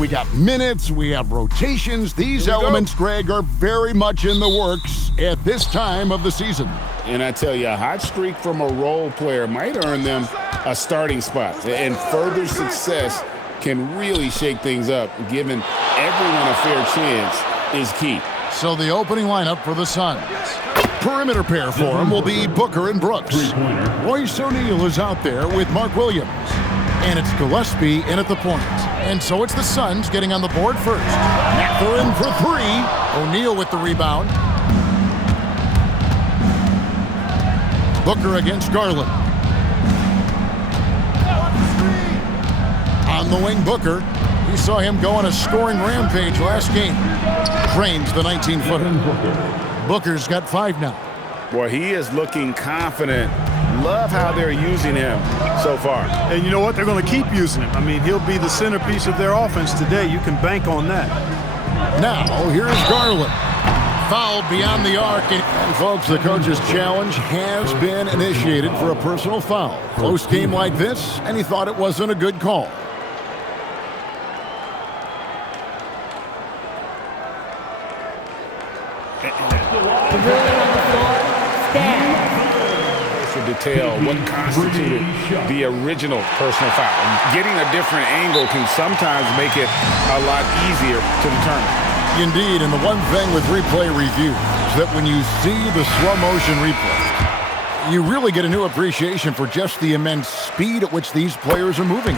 We got minutes, we have rotations. These elements, Greg, are very much in the works at this time of the season. And I tell you, a hot streak from a role player might earn them a starting spot. And further success can really shake things up. Giving everyone a fair chance is key. So the opening lineup for the Suns. Perimeter pair for him will be Booker and Brooks. Royce O'Neal is out there with Mark Williams. And it's Gillespie in at the point. And so it's the Suns getting on the board first. Mathurin for three. O'Neal with the rebound. Booker against Garland. On the wing, Booker. We saw him go on a scoring rampage last game. Drains the 19-footer. Booker's got 5 now. Boy, he is looking confident. Love how they're using him so far. And you know what? They're going to keep using him. I mean, he'll be the centerpiece of their offense today. You can bank on that. Now, here's Garland. Fouled beyond the arc. And folks, the coach's challenge has been initiated for a personal foul. Close game like this, and he thought it wasn't a good call. For detail, what constituted the original personal foul. Getting a different angle can sometimes make it a lot easier to determine. Indeed, and the one thing with replay review is that when you see the slow motion replay, you really get a new appreciation for just the immense speed at which these players are moving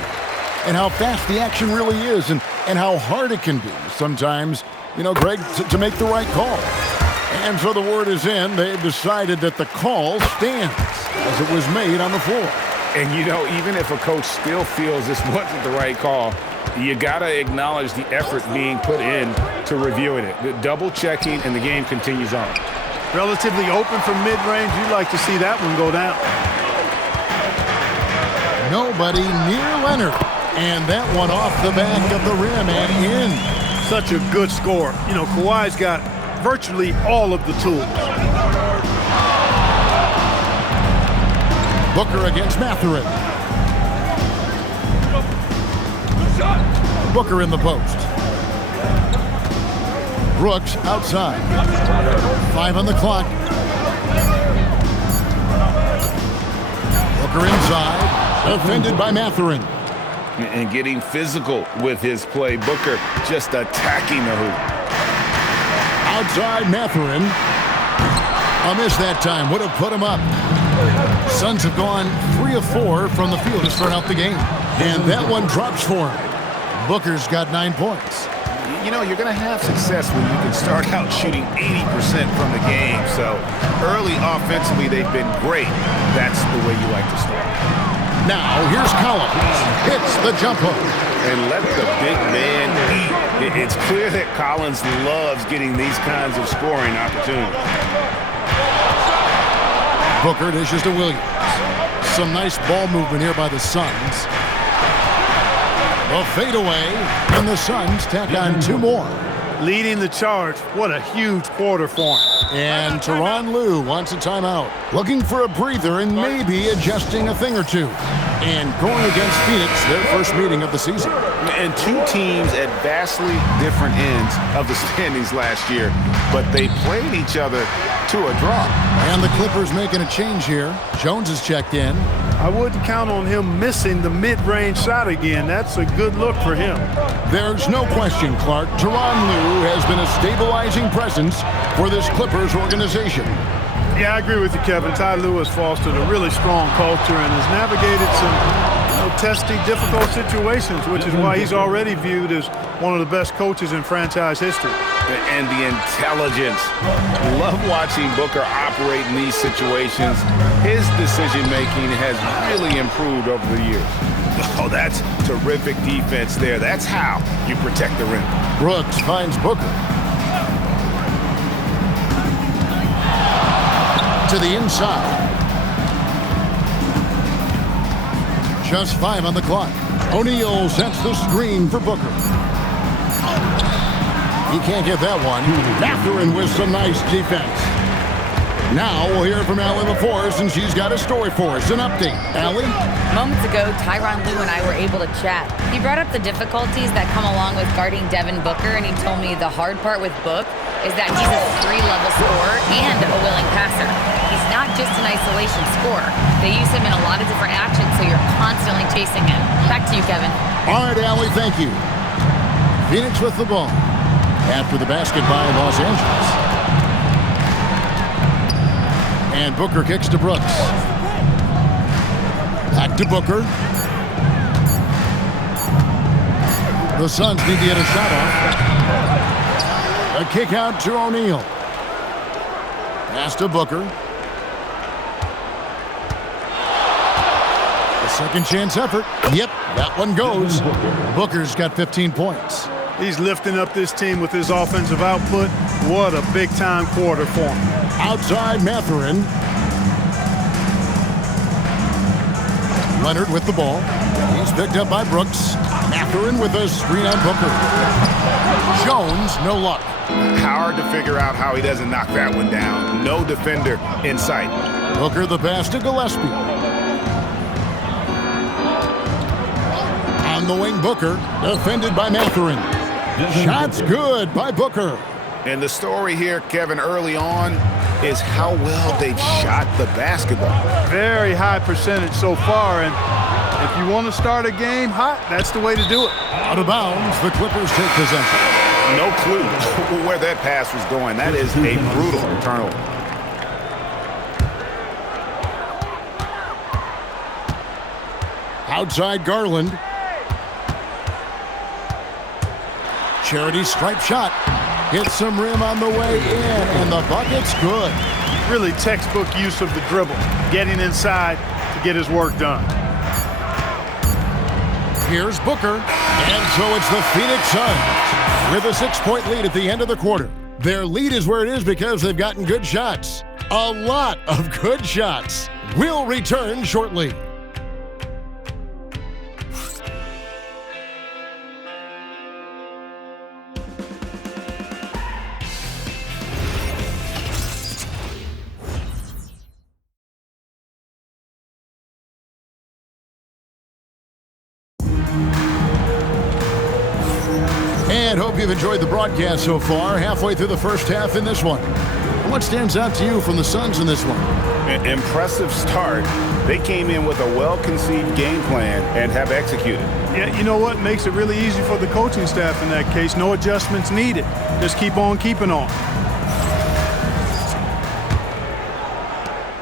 and how fast the action really is and how hard it can be sometimes, you know, Greg, to make the right call. And so the word is in. They've decided that the call stands as it was made on the floor. And, you know, even if a coach still feels this wasn't the right call, you got to acknowledge the effort being put in to reviewing it. The double checking, and the game continues on. Relatively open from mid-range. You'd like to see that one go down. Nobody near Leonard. And that one off the back of the rim and in. Such a good score. You know, Kawhi's got virtually all of the tools. Booker against Mathurin. Booker in the post. Brooks outside. 5 on the clock. Booker inside. Defended by Mathurin. And getting physical with his play. Booker just attacking the hoop. Outside Mathurin. A miss that time. Would have put him up. Suns have gone 3 of 4 from the field to start out the game. And that one drops for him. Booker's got 9 points. You know, you're going to have success when you can start out shooting 80% from the game. So early offensively, they've been great. That's the way you like to start. Now, here's Collins. Hits the jump hook. And let the big man eat. It's clear that Collins loves getting these kinds of scoring opportunities. Booker dishes to Williams. Some nice ball movement here by the Suns. A fadeaway, and the Suns tack on 2 more. Leading the charge. What a huge quarter for him. And Tyronn Lue wants a timeout. Looking for a breather and maybe adjusting a thing or two. And going against Phoenix, their first meeting of the season. And 2 teams at vastly different ends of the standings last year, but they played each other to a draw. And the Clippers making a change here. Jones is checked in. I wouldn't count on him missing the mid-range shot again. That's a good look for him. There's no question, Clark. Tyronn Lue has been a stabilizing presence for this Clippers organization. Yeah, I agree with you, Kevin. Ty Lue has fostered a really strong culture and has navigated some testy, difficult situations, which is why he's already viewed as one of the best coaches in franchise history. And the intelligence. Love watching Booker operate in these situations. His decision-making has really improved over the years. Oh, that's terrific defense there. That's how you protect the rim. Brooks finds Booker. To the inside. Just 5 on the clock. O'Neal sets the screen for Booker. He can't get that one. Mathurin with some nice defense. Now we'll hear from Allie LaForce, and she's got a story for us. An update. Allie? Moments ago, Tyronn Lue and I were able to chat. He brought up the difficulties that come along with guarding Devin Booker, and he told me the hard part with Book is that he's a 3-level scorer and a willing passer. He's not just an isolation scorer. They use him in a lot of different actions, so you're constantly chasing him. Back to you, Kevin. All right, Allie, thank you. Phoenix with the ball. After the basket by Los Angeles. And Booker kicks to Brooks. Back to Booker. The Suns need to get a shot off. A kick out to O'Neal. Pass to Booker. A second chance effort. Yep, that one goes. Booker's got 15 points. He's lifting up this team with his offensive output. What a big-time quarter for him. Outside Mathurin. Leonard with the ball. He's picked up by Brooks. Mathurin with a screen on Booker. Jones, no luck. Hard to figure out how he doesn't knock that one down. No defender in sight. Booker the pass to Gillespie. On the wing, Booker, defended by Mathurin. Shots good by Booker. And the story here, Kevin, early on is how well they've shot the basketball. Very high percentage so far, and if you want to start a game hot, that's the way to do it. Out of bounds, the Clippers take possession. No clue where that pass was going. That is a brutal turnover. Outside Garland. Charity stripe shot. Hits some rim on the way in, and the bucket's good. Really textbook use of the dribble, getting inside to get his work done. Here's Booker, and so it's the Phoenix Suns with a 6-point lead at the end of the quarter. Their lead is where it is because they've gotten good shots. A lot of good shots. We'll return shortly. And hope you've enjoyed the broadcast so far, halfway through the first half in this one. What stands out to you from the Suns in this one? An impressive start. They came in with a well-conceived game plan and have executed. Yeah, you know what? Makes it really easy for the coaching staff in that case. No adjustments needed. Just keep on keeping on.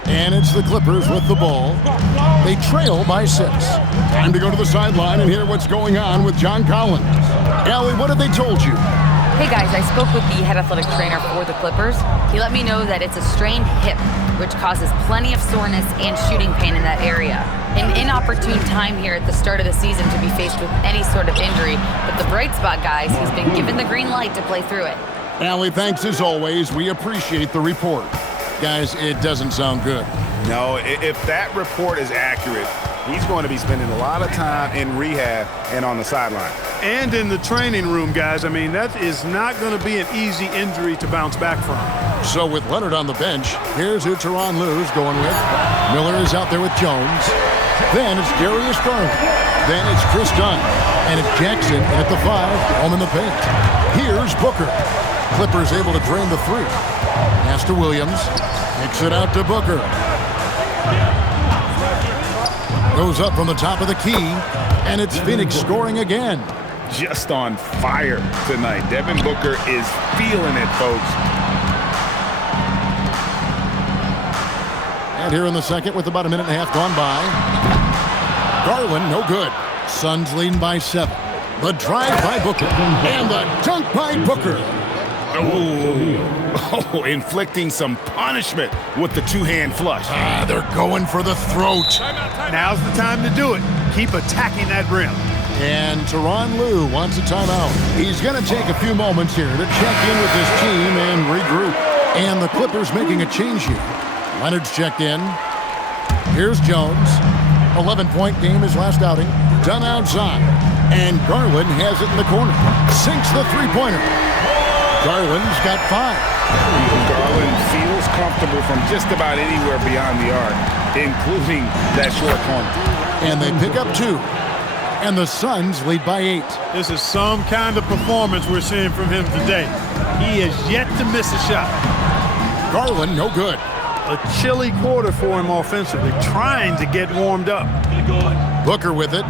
And it's the Clippers with the ball. They trail by 6. Time to go to the sideline and hear what's going on with John Collins. Allie, what have they told you? Hey guys, I spoke with the head athletic trainer for the Clippers. He let me know that it's a strained hip, which causes plenty of soreness and shooting pain in that area. An inopportune time here at the start of the season to be faced with any sort of injury, but the bright spot, guys, he's been given the green light to play through it. Allie, thanks as always. We appreciate the report. Guys, it doesn't sound good. No, if that report is accurate, he's going to be spending a lot of time in rehab and on the sideline. And in the training room, guys. I mean, that is not going to be an easy injury to bounce back from. So with Leonard on the bench, here's who Tyronn Lue's going with. Miller is out there with Jones. Then it's Darius Garland. Then it's Chris Dunn. And it's Jackson at the 5, home in the paint. Here's Booker. Clippers able to drain the 3. Pass to Williams. Kicks it out to Booker. Goes up from the top of the key. And it's Phoenix scoring again. Just on fire tonight. Devin Booker is feeling it, folks. And here in the second with about a minute and a half gone by. Garland, no good. Suns leading by 7. The drive by Booker. And the dunk by Booker. Oh, inflicting some punishment with the two-hand flush. They're going for the throat. Now's the time to do it. Keep attacking that rim. And Tyronn Lue wants a timeout. He's going to take a few moments here to check in with his team and regroup. And the Clippers making a change here. Leonard's checked in. Here's Jones. 11-point game his last outing. Done outside. And Garland has it in the corner. Sinks the three-pointer. Garland's got 5. Garland feels comfortable from just about anywhere beyond the arc, including that short corner. And they pick up 2. And the Suns lead by 8. This is some kind of performance we're seeing from him today. He has yet to miss a shot. Garland, no good. A chilly quarter for him offensively, trying to get warmed up. Booker with it.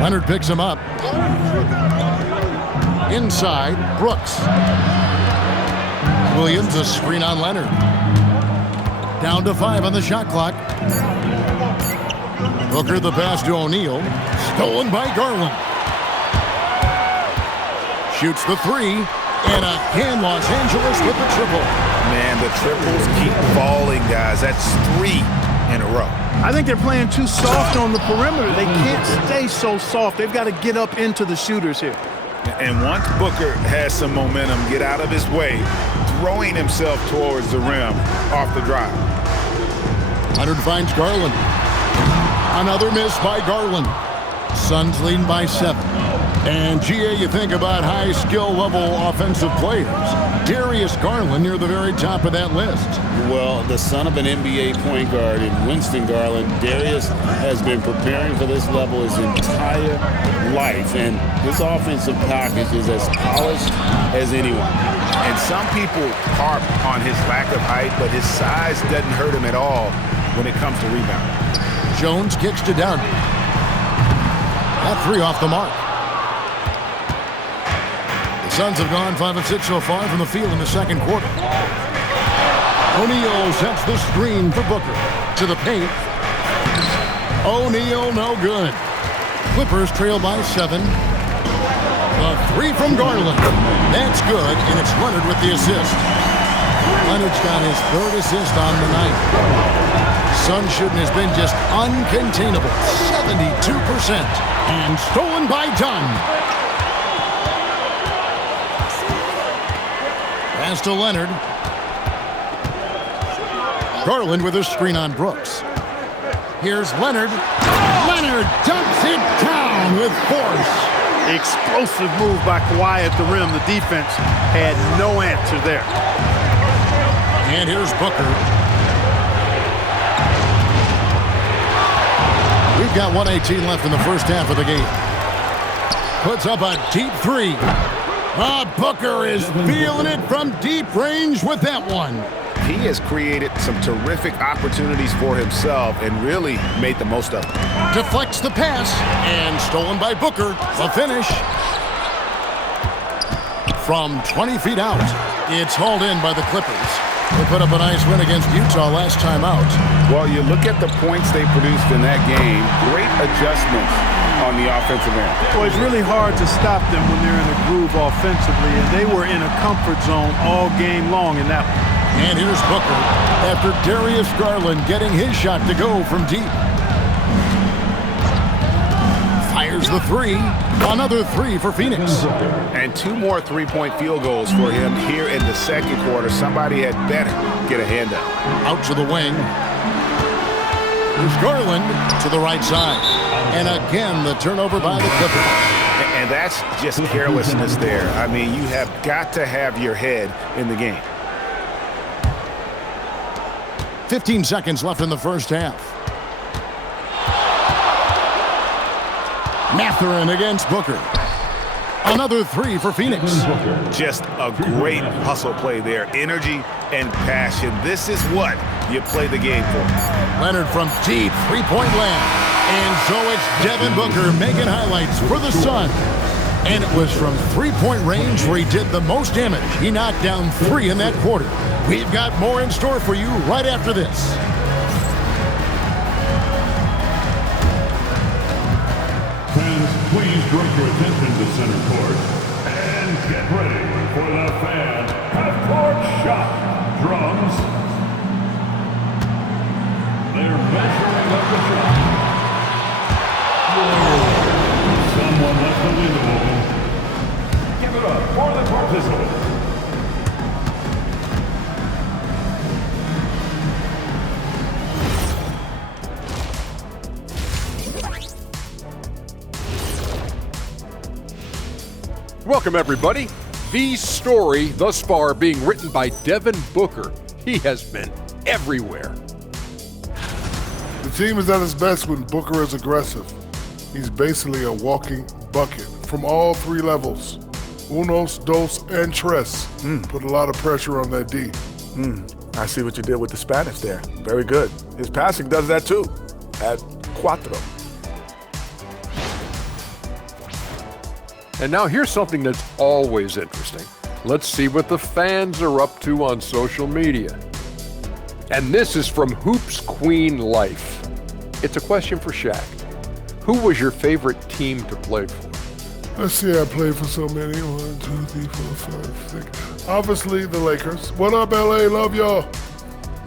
Leonard picks him up. Inside, Brooks. Williams, a screen on Leonard. Down to 5 on the shot clock. Booker the pass to O'Neal. Stolen by Garland. Shoots the 3. And again, Los Angeles with the triple. Man, the triples keep falling, guys. That's 3 in a row. I think they're playing too soft on the perimeter. They can't stay so soft. They've got to get up into the shooters here. And once Booker has some momentum, get out of his way, throwing himself towards the rim off the drive. Leonard finds Garland. Another miss by Garland. Suns leading by 7. And, GA, you think about high skill level offensive players. Darius Garland near the very top of that list. Well, the son of an NBA point guard in Winston Garland, Darius has been preparing for this level his entire life, and his offensive package is as polished as anyone. And some people harp on his lack of height, but his size doesn't hurt him at all when it comes to rebounding. Jones kicks to Dunn. That 3 off the mark. Suns have gone 5 of 6 so far from the field in the second quarter. O'Neal sets the screen for Booker. To the paint. O'Neal no good. Clippers trail by 7. The 3 from Garland. That's good, and it's Leonard with the assist. Leonard's got his 3rd assist on the night. Sun shooting has been just uncontainable. 72%. And stolen by Dunn. Pass to Leonard. Garland with a screen on Brooks. Here's Leonard. Leonard dumps it down with force. Explosive move by Kawhi at the rim. The defense had no answer there. And here's Booker. We've got 1:18 left in the first half of the game. Puts up a deep 3. Booker is feeling it from deep range with that one. He has created some terrific opportunities for himself and really made the most of it. Deflects the pass and stolen by Booker. The finish. From 20 feet out, it's hauled in by the Clippers. They put up a nice win against Utah last time out. Well, you look at the points they produced in that game. Great adjustments on the offensive end. Well, it's really hard to stop them when they're in a groove offensively, and they were in a comfort zone all game long in that one. And here's Booker after Darius Garland getting his shot to go from deep. Fires the 3. Another 3 for Phoenix. And 2 more 3-point field goals for him here in the second quarter. Somebody had better get a hand up. Out to the wing. Here's Garland to the right side. And again, the turnover by the Clippers. And that's just carelessness there. I mean, you have got to have your head in the game. 15 seconds left in the first half. Mathurin against Booker. Another 3 for Phoenix. Just a great hustle play there. Energy and passion. This is what you play the game for. Leonard from deep 3-point land. And so it's Devin Booker making highlights for the Suns. And it was from 3-point range where he did the most damage. He knocked down 3 in that quarter. We've got more in store for you right after this. Fans, please direct your attention to center court and get ready for the fan half-court shot. Drums. They're measuring up the shot. Someone left the window open. Give it up for the participants. Welcome, everybody. The story thus far being written by Devin Booker. He has been everywhere. The team is at its best when Booker is aggressive. He's basically a walking bucket from all three levels. Unos, dos, and tres. Put a lot of pressure on that D. I see what you did with the Spanish there. Very good. His passing does that too. At cuatro. And now here's something that's always interesting. Let's see what the fans are up to on social media. And this is from Hoops Queen Life. It's a question for Shaq. Who was your favorite team to play for? Let's see, I played for so many. 1, 2, 3, 4, 5, 6. Obviously, the Lakers. What up, LA? Love y'all.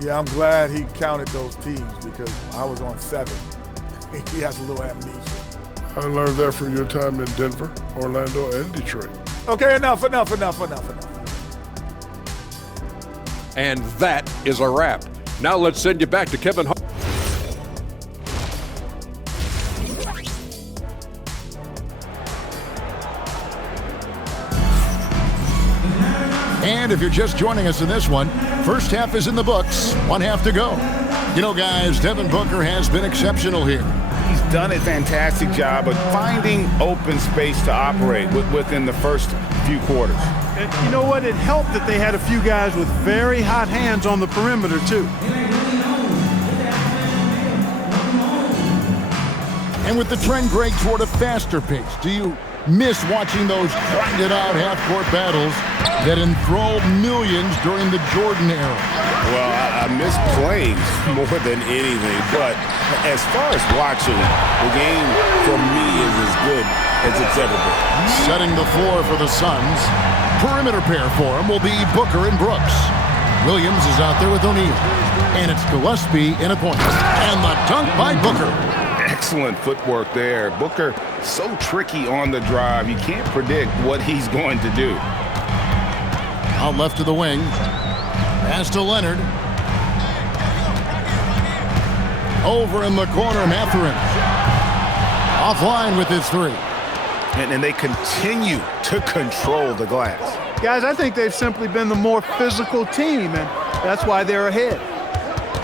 Yeah, I'm glad he counted those teams because I was on 7. He has a little amnesia. I learned that from your time in Denver, Orlando, and Detroit. Okay, enough. And that is a wrap. Now let's send you back to Kevin Hart. And if you're just joining us in this one, first half is in the books, 1 half to go. You know, guys, Devin Booker has been exceptional here. He's done a fantastic job of finding open space to operate within the first few quarters. And you know what? It helped that they had a few guys with very hot hands on the perimeter, too. And with the trend, Greg, toward a faster pace, do you miss watching those grinded-out half-court battles that enthralled millions during the Jordan era? Well, I miss playing more than anything, but as far as watching, the game for me is as good as it's ever been. Setting the floor for the Suns. Perimeter pair for him will be Booker and Brooks. Williams is out there with O'Neal. And it's Gillespie in a point. And the dunk by Booker. Excellent footwork there. Booker, so tricky on the drive. You can't predict what he's going to do. Out left to the wing. Pass to Leonard. Over in the corner, Mathurin. Offline with his 3. And they continue to control the glass. Guys, I think they've simply been the more physical team, and that's why they're ahead.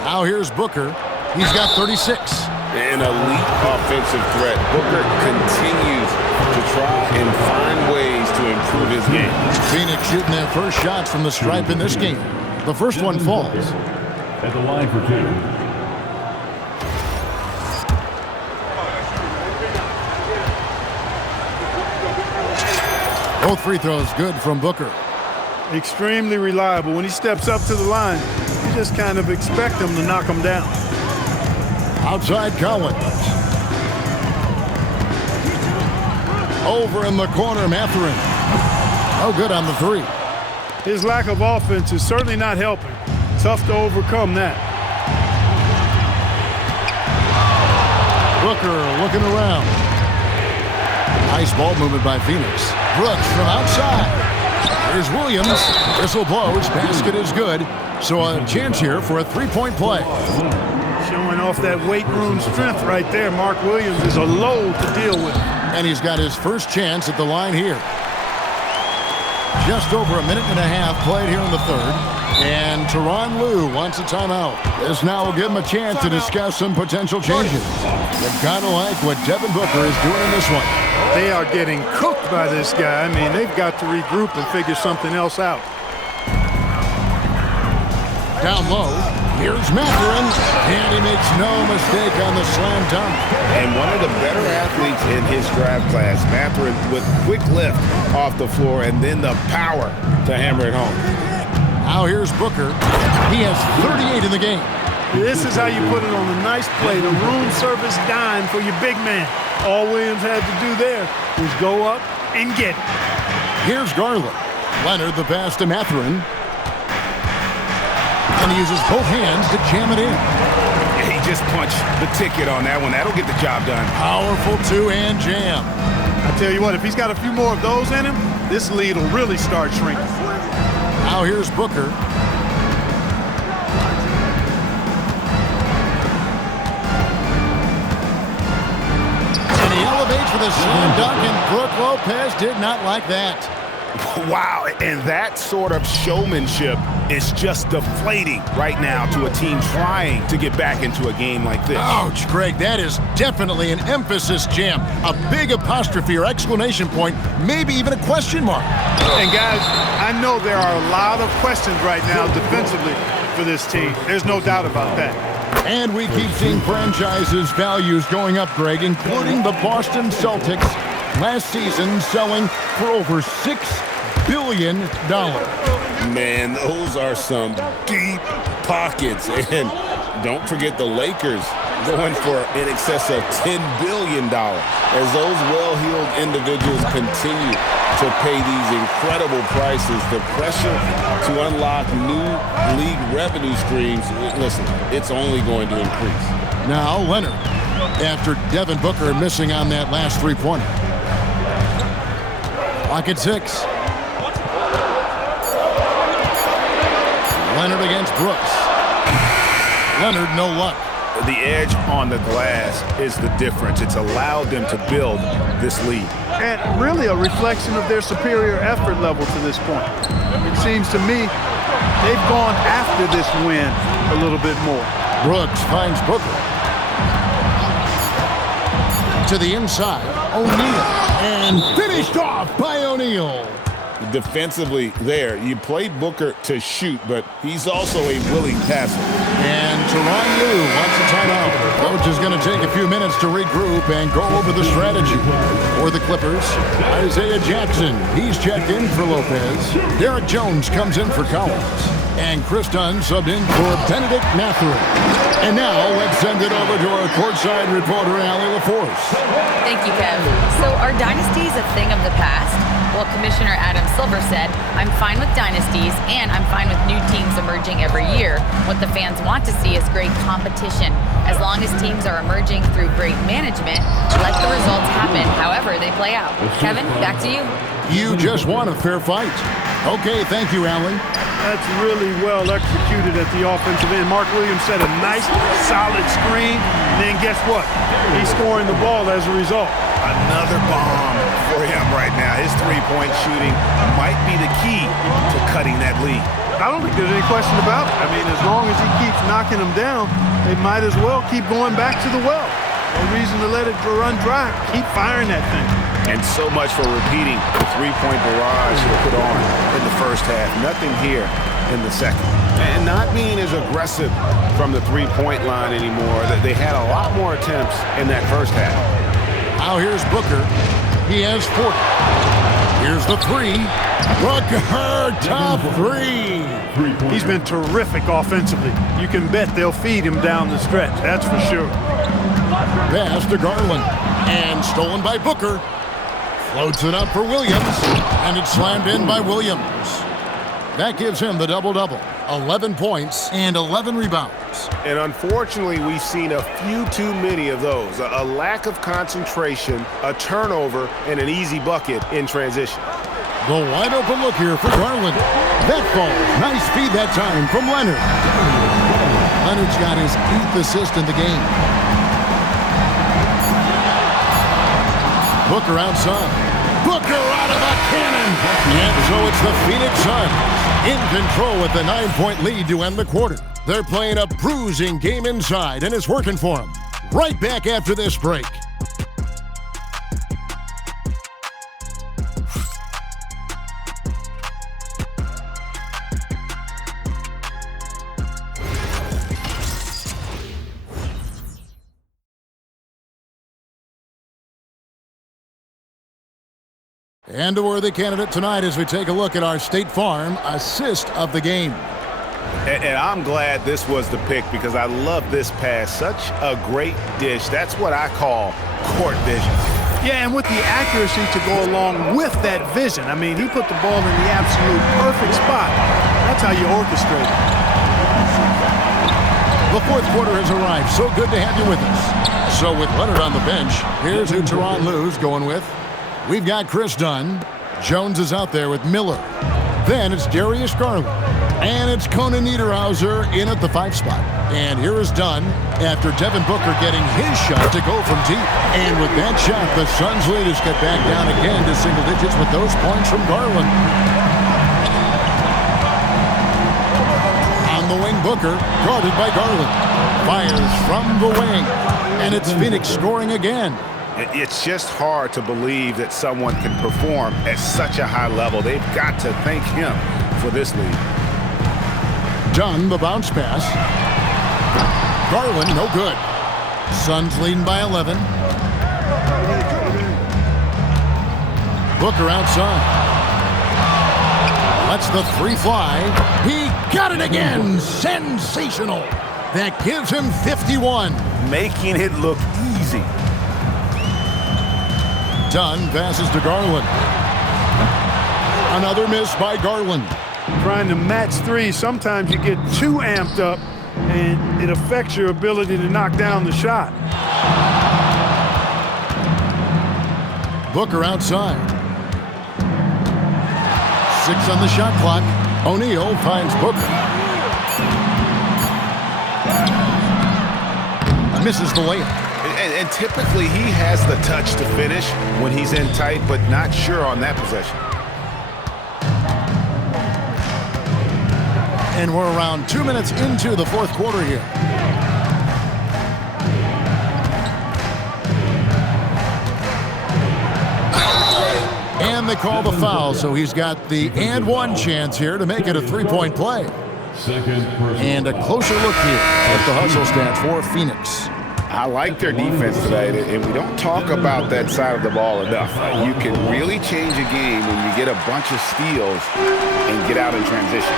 Now here's Booker. He's got 36. An elite offensive threat. Booker continues to try and find ways to improve his game. Phoenix shooting their first shots from the stripe in this game. The first one falls. At the line for 2. Both free throws good from Booker. Extremely reliable. When he steps up to the line, you just kind of expect him to knock him down. Outside Collins. Over in the corner, Mathurin. Oh, good on the 3. His lack of offense is certainly not helping. Tough to overcome that. Booker looking around. Nice ball movement by Phoenix. Brooks from outside. Here's Williams. Whistle blows. Basket is good. So a chance here for a three-point play. Showing off that weight room strength right there. Mark Williams is a load to deal with. And he's got his first chance at the line here. Just over a minute and a half played here in the third. And Tyronn Lue wants a timeout. This now will give him a chance to discuss some potential changes. But kind of like what Devin Booker is doing in this one. They are getting cooked by this guy. I mean, they've got to regroup and figure something else out. Down low, here's Mathurin, and he makes no mistake on the slam dunk. And one of the better athletes in his draft class, Mathurin, with quick lift off the floor and then the power to hammer it home. Now here's Booker. He has 38 in the game. This is how you put it on a nice play, the room service dime for your big man. All Williams had to do there was go up and get it. Here's Garland. Leonard the pass to Mathurin. And he uses both hands to jam it in. He just punched the ticket on that one. That'll get the job done. Powerful two-hand jam. I tell you what, if he's got a few more of those in him, this lead will really start shrinking. Now here's Booker. And he elevates with a slam dunk, and Brook Lopez did not like that. Wow, and that sort of showmanship is just deflating right now to a team trying to get back into a game like this. Ouch, Greg, that is definitely an emphasis jam. A big apostrophe or exclamation point, maybe even a question mark. And guys, I know there are a lot of questions right now defensively for this team. There's no doubt about that. And we keep seeing franchises' values going up, Greg, including the Boston Celtics last season selling for over $6 billion. Man, those are some deep pockets. And don't forget the Lakers going for in excess of $10 billion as those well-heeled individuals continue to pay these incredible prices. The pressure to unlock new league revenue streams, listen, it's only going to increase. Now Leonard, after Devin Booker missing on that last three-pointer. Clock at 6. Leonard against Brooks. Leonard, no luck. The edge on the glass is the difference. It's allowed them to build this lead. And really a reflection of their superior effort level to this point. It seems to me they've gone after this win a little bit more. Brooks finds Booker. To the inside, O'Neal. And finished off by O'Neal. Defensively there, you play Booker to shoot, but he's also a willing passer. And Tyronn Lue wants a timeout. Coach is going to take a few minutes to regroup and go over the strategy. For the Clippers, Isaiah Jackson, he's checked in for Lopez. Derek Jones comes in for Collins. And Chris Dunn subbed in for Benedict Mathurin. And now let's send it over to our courtside reporter, Allie LaForce. Thank you, Kev. So are dynasties a thing of the past? Well, Commissioner Adam Silver said, I'm fine with dynasties and I'm fine with new teams emerging every year. What the fans want to see is great competition. As long as teams are emerging through great management, let the results happen however they play out. Kevin, back to you. You just want a fair fight. Okay, thank you, Allie. That's really well executed at the offensive end. Mark Williams set a nice, solid screen, and then guess what? He's scoring the ball as a result. Another bomb for him right now. His three-point shooting might be the key to cutting that lead. I don't think there's any question about it. I mean, as long as he keeps knocking them down, they might as well keep going back to the well. No reason to let it run dry. Keep firing that thing. And so much for repeating the three-point barrage they put on in the first half. Nothing here in the second. And not being as aggressive from the three-point line anymore. They had a lot more attempts in that first half. Now here's Booker. He has 40. Here's the three. Booker, top three. He's been terrific offensively. You can bet they'll feed him down the stretch. That's for sure. Pass to Garland. And stolen by Booker. Floats it up for Williams. And it's slammed in by Williams. That gives him the double-double. 11 points and 11 rebounds. And unfortunately, we've seen a few too many of those. A lack of concentration, a turnover, and an easy bucket in transition. The wide open look here for Garland. That falls. Nice feed that time from Leonard. Leonard's got his 8th assist in the game. Booker outside. Booker out of a cannon. And so it's the Phoenix Suns in control with the 9-point lead to end the quarter. They're playing a bruising game inside, and it's working for them. Right back after this break. And a worthy candidate tonight as we take a look at our State Farm assist of the game. And I'm glad this was the pick because I love this pass. Such a great dish. That's what I call court vision. Yeah, and with the accuracy to go along with that vision. I mean, he put the ball in the absolute perfect spot. That's how you orchestrate it. The fourth quarter has arrived. So good to have you with us. So with Leonard on the bench, here's who Tyronn Lue's going with. We've got Chris Dunn. Jones is out there with Miller. Then it's Darius Garland. And it's Conan Niederhauser in at the 5 spot. And here is Dunn after Devin Booker getting his shot to go from deep. And with that shot, the Suns' lead is cut back down again to single digits with those points from Garland. On the wing, Booker, guarded by Garland. Fires from the wing. And it's Phoenix scoring again. It's just hard to believe that someone can perform at such a high level. They've got to thank him for this lead. Dunn, the bounce pass. Garland, no good. Suns leading by 11. Booker outside. Lets the three fly. He got it again. Sensational. That gives him 51. Making it look easy. Dunn passes to Garland. Another miss by Garland. Trying to match three, sometimes you get too amped up and it affects your ability to knock down the shot. Booker outside. 6 on the shot clock. O'Neal finds Booker. Misses the layup. And typically he has the touch to finish when he's in tight, but not sure on that possession. And we're around 2 minutes into the fourth quarter here. And they call the foul, so he's got the and one chance here to make it a three-point play. And a closer look here at the hustle stats for Phoenix. I like their defense today, and we don't talk about that side of the ball enough. You can really change a game when you get a bunch of steals and get out in transition.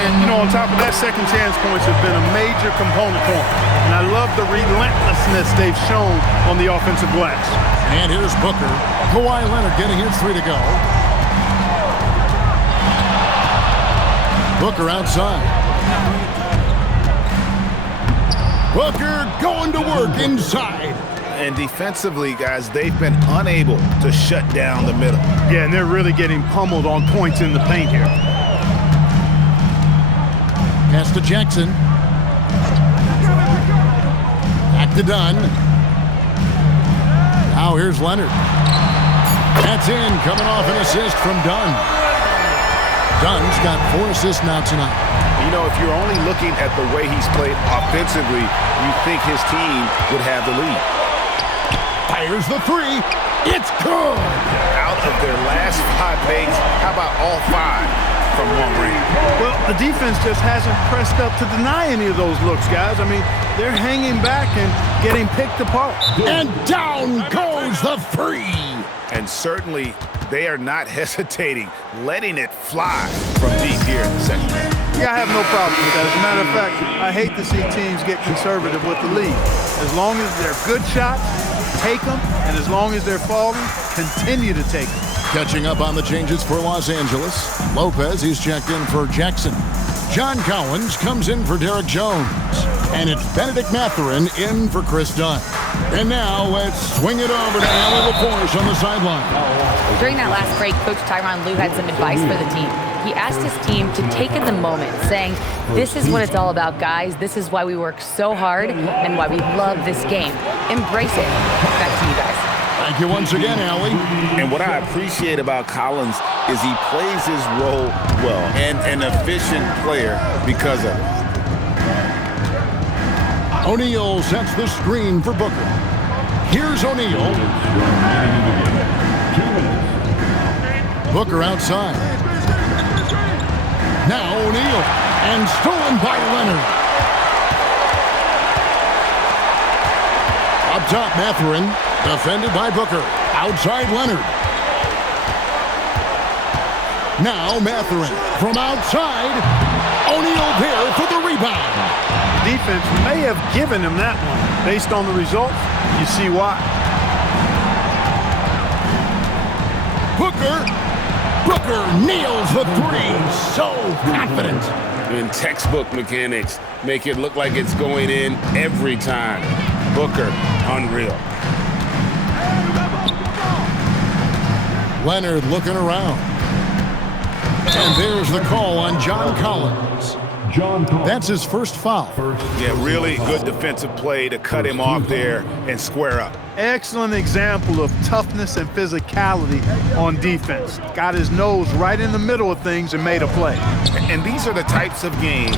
And, you know, on top of that, second chance points have been a major component for them. And I love the relentlessness they've shown on the offensive glass. And here's Booker. Kawhi Leonard getting his 3 to go. Booker outside. Booker going to work inside. And defensively, guys, they've been unable to shut down the middle. Yeah, and they're really getting pummeled on points in the paint here. Pass to Jackson. Back to Dunn. Now here's Leonard. That's in, coming off an assist from Dunn. Dunn's got 4 assists now tonight. You know, if you're only looking at the way he's played offensively, you think his team would have the lead. Fires the 3. It's good. Out of their last 5 makes, how about all 5 from long range? Well, the defense just hasn't pressed up to deny any of those looks, guys. I mean, they're hanging back and getting picked apart. And down goes the 3. And certainly, they are not hesitating, letting it fly from deep here in the second half. Yeah, I have no problem with that. As a matter of fact, I hate to see teams get conservative with the lead. As long as they're good shots, take them. And as long as they're falling, continue to take them. Catching up on the changes for Los Angeles. Lopez, he's checked in for Jackson. John Cowens comes in for Derek Jones. And it's Benedict Mathurin in for Chris Dunn. And now let's swing it over to Allie LaForce on the sideline. During that last break, Coach Tyronn Lue had some advice for the team. He asked his team to take in the moment, saying, this is what it's all about, guys. This is why we work so hard and why we love this game. Embrace it. Back to you guys. Thank you once again, Allie. And what I appreciate about Collins is he plays his role well and an efficient player because of it. O'Neal sets the screen for Booker. Here's O'Neal. Booker outside. Now O'Neal. And stolen by Leonard. Up top, Mathurin. Defended by Booker. Outside Leonard. Now Mathurin. From outside. O'Neal there for the rebound. Defense may have given him that one. Based on the results, you see why. Booker nails the 3. So confident. And textbook mechanics make it look like it's going in every time. Booker, unreal. Leonard looking around. And there's the call on John Collins. That's his first foul. Yeah, really good defensive play to cut him off there and square up. Excellent example of toughness and physicality on defense. Got his nose right in the middle of things and made a play. And these are the types of games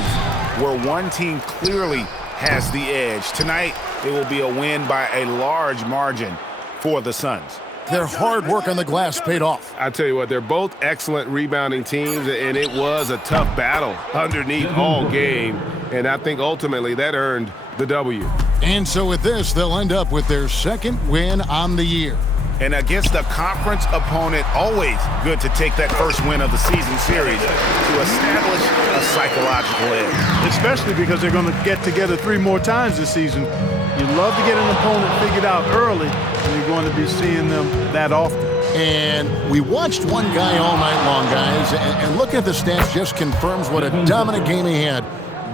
where one team clearly has the edge. Tonight, it will be a win by a large margin for the Suns. Their hard work on the glass paid off. I tell you what, they're both excellent rebounding teams, and it was a tough battle underneath all game, and I think ultimately that earned the W. And so with this, they'll end up with their second win on the year. And against a conference opponent, always good to take that first win of the season series to establish a psychological edge. Especially because they're going to get together 3 more times this season. You love to get an opponent figured out early, and you're going to be seeing them that often. And we watched one guy all night long, guys, and looking at the stats just confirms what a dominant game he had.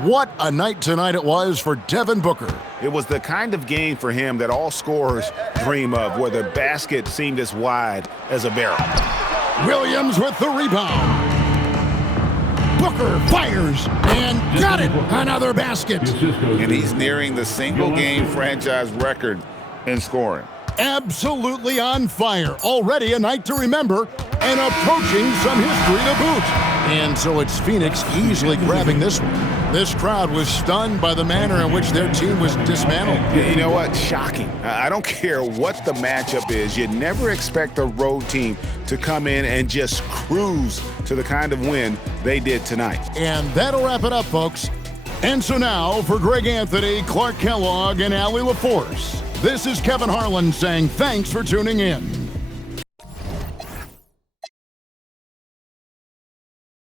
What a night tonight it was for Devin Booker. It was the kind of game for him that all scorers dream of, where the basket seemed as wide as a barrel. Williams with the rebound. Booker fires and got it. Another basket. And he's nearing the single-game franchise record in scoring. Absolutely on fire. Already a night to remember and approaching some history to boot. And so it's Phoenix easily grabbing this one. This crowd was stunned by the manner in which their team was dismantled. You know what? Shocking. I don't care what the matchup is. You never expect a road team to come in and just cruise to the kind of win they did tonight. And that'll wrap it up, folks. And so now, for Greg Anthony, Clark Kellogg, and Allie LaForce, this is Kevin Harlan saying thanks for tuning in.